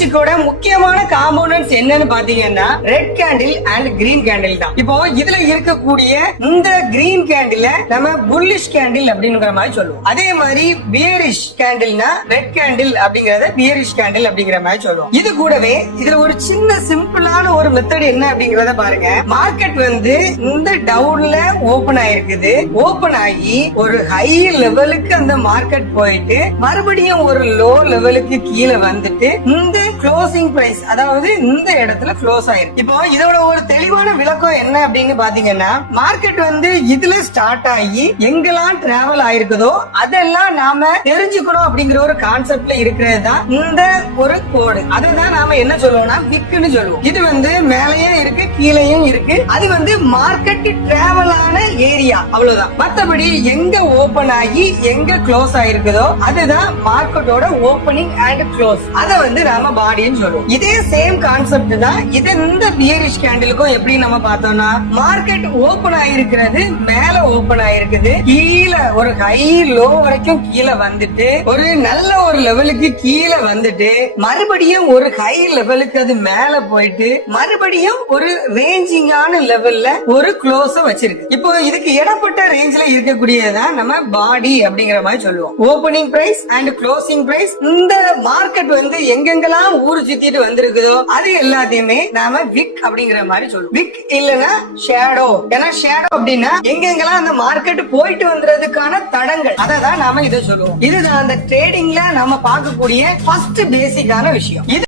ஸ்டிக்கோட முக்கியமான காம்போனன்ட்ஸ் என்னன்னு பாத்தீங்கன்னா red candle and green candle தான். இப்போ இதுல இருக்கக்கூடிய இந்த கிரீன் கேண்டில் நம்ம புல்லிஷ் கேண்டில் அப்படிங்கிற மாதிரி சொல்லுவோம். அதே மாதிரி பியரிஷ் கேண்டில்னா ரெட் கேண்டில் அப்படிங்கறத பியரிஷ் கேண்டில் அப்படிங்கிற மாதிரி சொல்லுவோம். இது கூடவே இதுல ஒரு சின்ன சிம்பிளான ஒரு மெத்தட் என்ன அப்படிங்கறத பாருங்க. மார்க்கெட் வந்து இந்த டவுன்ல ஓபன் ஆயிருக்குது. ஓபன் ஆகி ஒரு ஹை லெவலுக்கு அந்த மார்க்கெட் போயிட்டு மறுபடியும் ஒரு லோ லெவலுக்கு கீழே வந்துட்டு இந்த க்ளோசிங் பிரைஸ் அதாவது இந்த இடத்துல க்ளோஸ் ஆயிருக்கு. இப்போ இதோட ஒரு தெளிவான விளக்கம் என்ன அப்படின்னு பாத்தீங்கன்னா மார்க்கெட் வந்து இதுல ஸ்டார்ட் ஆகி எங்கெல்லாம் டிராவல் ஆயிருக்குதோ அதெல்லாம் நாம தெரிஞ்சுக்கணும் அப்படிங்கிற ஒரு கான்செப்ட்ல இருக்கிறது தான் இந்த ஒரு கோடு. அதுதான் நாம என்ன சொல்லுவோம்னா விக்னு சொல்லுவோம். இது வந்து மேலேயும் இருக்கு கீழேயும் இருக்கு. அது வந்து மார்க்கெட் டிராவல் ஆன ஏரியா அவ்வளவுதான். மத்தபடி எங்க ஓபன் ஆகி எங்க க்ளோஸ் ஆயிருக்குதோ அதுதான் மார்க்கெட்டோட ஓபனிங் அண்ட் க்ளோஸ். அத வந்து நாம பாடின்னு சொல்லுவோம். இதே சேம் கான்செப்ட் தான் இது இந்த பியரிஷ் கேண்டிலுக்கும். எப்படி நம்ம பார்த்தோம்னா மார்க்கெட் ஓபன் ஆயிருக்கிறது மேல ஓபன் ஆயிருக்குது, கீழே ஒரு ஹை லோ வரைக்கும் கீழே வந்துட்டு ஒரு நல்ல ஒரு லெவலுக்கு கீழே வந்துட்டு மறுபடியும் ஒரு ஹை லெவலுக்கு அது மேல போயிட்டு மறுபடியும் ஒரு ரேஞ்சிங்கான லெவல்ல ஒரு க்ளோஸ் வச்சிருக்கு. இப்போ இதுக்கு இடப்பட்ட ரேஞ்ச்ல இருக்கக்கூடியதான் நம்ம பாடி அப்படிங்கிற மாதிரி சொல்லுவோம். Opening price and closing price. இந்த மார்க்கெட் வந்து எங்கெங்கெல்லாம் ஊரு சுத்திட்டு வந்திருக்குதோ அது எல்லாத்தையுமே நாம விக் அப்படிங்கிற மாதிரி சொல்லுவோம். விக் இல்லனா ஷேடோ. ஏன்னா ஷேடோ அப்படின்னா எங்கெங்கெல்லாம் அந்த மார்க்கெட் போயிட்டு வந்ததுக்கான தடங்கள், அததான் நாம இதை சொல்லுவோம். இதுதான் அந்த ட்ரேடிங்ல நாம பார்க்கக்கூடிய ஃபர்ஸ்ட் பேசிக்கான விஷயம். இது